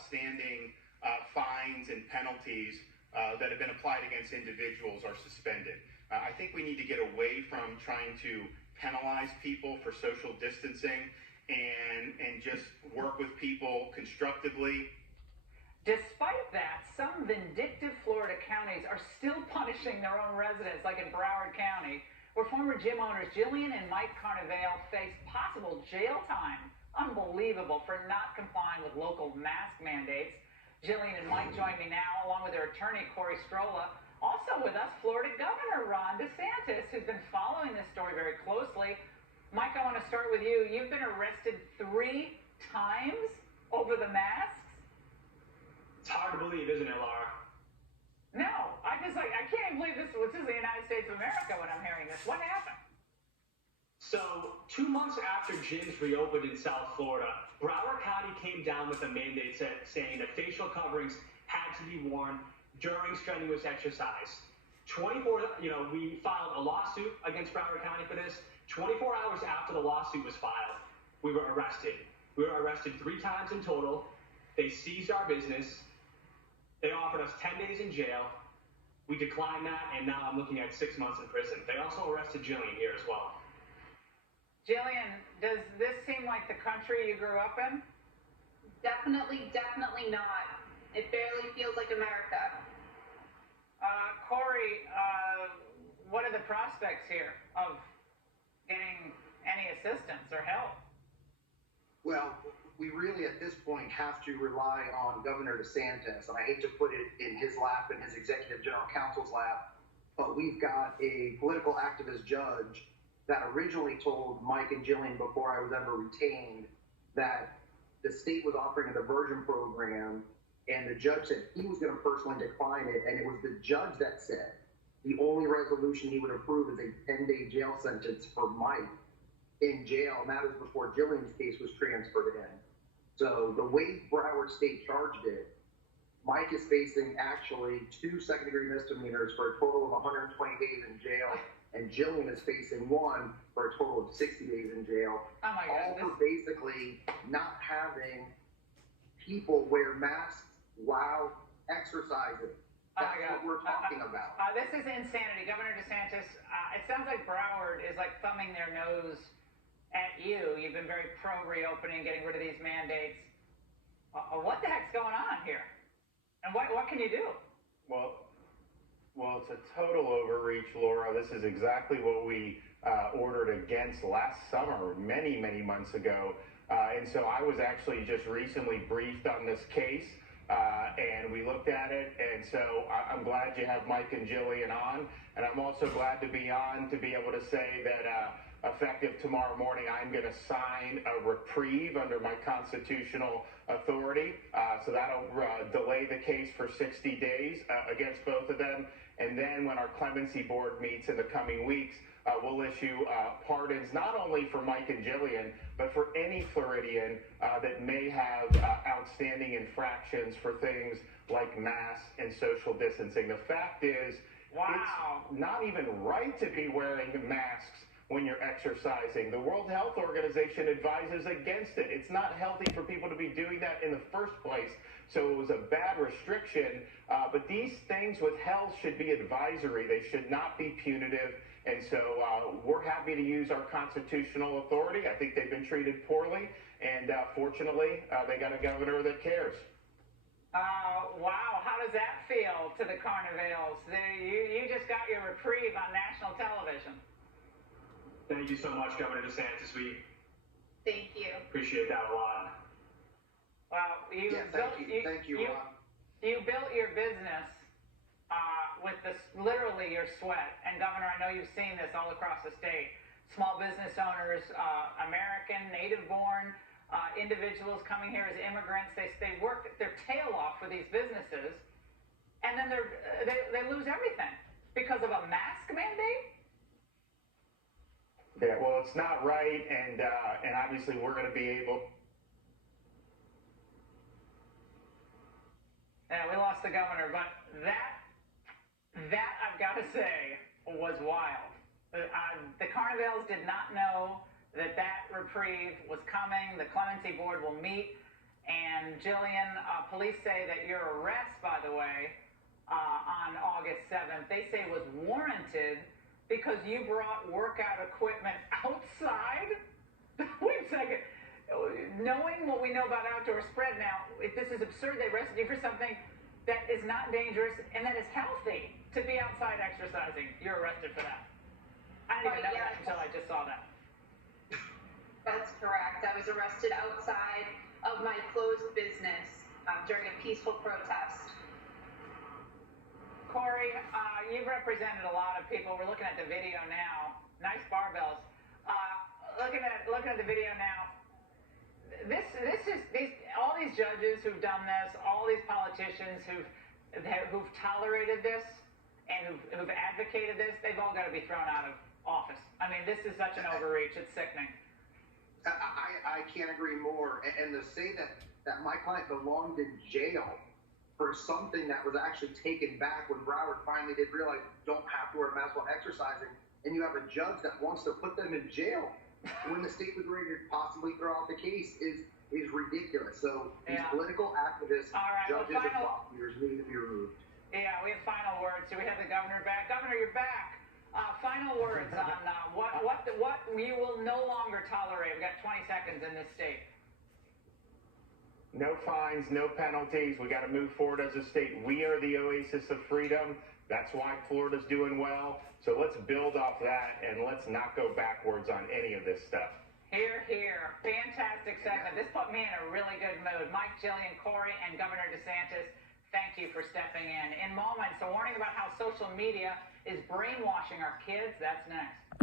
outstanding fines and penalties that have been applied against individuals are suspended. I think we need to get away from trying to penalize people for social distancing and just work with people constructively. Despite that, some vindictive Florida counties are still punishing their own residents, like in Broward County, where former gym owners Jillian and Mike Carnevale face possible jail time. Unbelievable, for not complying with local mask mandates. Jillian and Mike join me now, along with their attorney, Corey Strolla. Also with us, Florida Governor Ron DeSantis, who's been following this story very closely. Mike, I want to start with you. You've been arrested 3 times over the masks? It's hard to believe, isn't it, Laura? No, I can't believe this is the United States of America when I'm hearing this. What happened? So, 2 months after gyms reopened in South Florida, Broward County came down with a mandate saying that facial coverings had to be worn during strenuous exercise. We filed a lawsuit against Broward County for this. 24 hours after the lawsuit was filed, we were arrested. We were arrested 3 times in total. They seized our business. They offered us 10 days in jail. We declined that, and now I'm looking at 6 months in prison. They also arrested Jillian here as well. Jillian, does this seem like the country you grew up in? Definitely not. It barely feels like America. Corey, what are the prospects here of getting any assistance or help? Well, we really at this point have to rely on Governor DeSantis, and I hate to put it in his lap and his executive general counsel's lap, but we've got a political activist judge that originally told Mike and Jillian before I was ever retained that the state was offering a diversion program, and the judge said he was going to personally decline it, and it was the judge that said the only resolution he would approve is a 10-day jail sentence for Mike in jail, and that was before Jillian's case was transferred in. So the way Broward State charged it, Mike is facing actually 2 second-degree misdemeanors for a total of 120 days in jail, and Jillian is facing 1 for a total of 60 days in jail. Oh my God, all for basically not having people wear masks while exercising. That's what we're talking about. This is insanity. Governor DeSantis, it sounds like Broward is like thumbing their nose at you. You've been very pro-reopening, getting rid of these mandates. What the heck's going on here? And what can you do? Well, it's a total overreach, Laura. This is exactly what we ordered against last summer, many months ago. And so I was actually just recently briefed on this case, and we looked at it. And so I'm glad you have Mike and Jillian on. And I'm also glad to be on to be able to say that effective tomorrow morning, I'm going to sign a reprieve under my constitutional authority. So that'll delay the case for 60 days against both of them. And then when our clemency board meets in the coming weeks, we'll issue pardons not only for Mike and Jillian, but for any Floridian that may have outstanding infractions for things like masks and social distancing. The fact is, it's not even right to be wearing masks when you're exercising. The World Health Organization advises against it. It's not healthy for people to be doing that in the first place. So it was a bad restriction. But these things with health should be advisory. They should not be punitive. And so we're happy to use our constitutional authority. I think they've been treated poorly. And fortunately, they got a governor that cares. Wow. How does that feel to the Carnevales? You just got your reprieve on national television. Thank you so much, Governor DeSantis. We Thank you. appreciate that a lot. Well, Thank you, Ron. You built your business with literally your sweat. And Governor, I know you've seen this all across the state. Small business owners, American, native-born individuals coming here as immigrants, they work their tail off for these businesses, and then they lose everything because of a mask mandate. Yeah, well, it's not right, and obviously we're going to be able. Yeah, we lost the governor, but that I've got to say was wild. The Carnevales did not know that reprieve was coming. The clemency board will meet, And Jillian, police say that your arrest, by the way, on August 7th, they say was warranted because you brought workout equipment outside. Wait a second. Knowing what we know about outdoor spread now, this is absurd. They arrested you for something that is not dangerous and that is healthy to be outside exercising. You're arrested for that. I didn't even know that until I just saw that. That's correct. I was arrested outside of my closed business during a peaceful protest. Corey, you've represented a lot of people. We're looking at the video now. Nice barbells. Looking at the video now. This is all these judges who've done this, all these politicians who've tolerated this and who've advocated this, they've all got to be thrown out of office. I mean, this is such an overreach. It's sickening. I can't agree more. And to say that my client belonged in jail for something that was actually taken back when Broward finally did realize you don't have to wear a mask while exercising, and you have a judge that wants to put them in jail when the state was ready to possibly throw out the case is ridiculous. So these political activists, judges, and prosecutors need to be removed. Yeah, we have final words. Do we have the governor back? Governor, you're back. Final words on what we will no longer tolerate. We got 20 seconds in this state. No fines, no penalties. We got to move forward as a state. We are the oasis of freedom. That's why Florida's doing well. So let's build off that and let's not go backwards on any of this stuff. Hear, hear. Fantastic segment. This put me in a really good mood. Mike, Jillian, Corey, and Governor DeSantis, thank you for stepping in. In moments, a warning about how social media is brainwashing our kids. That's next.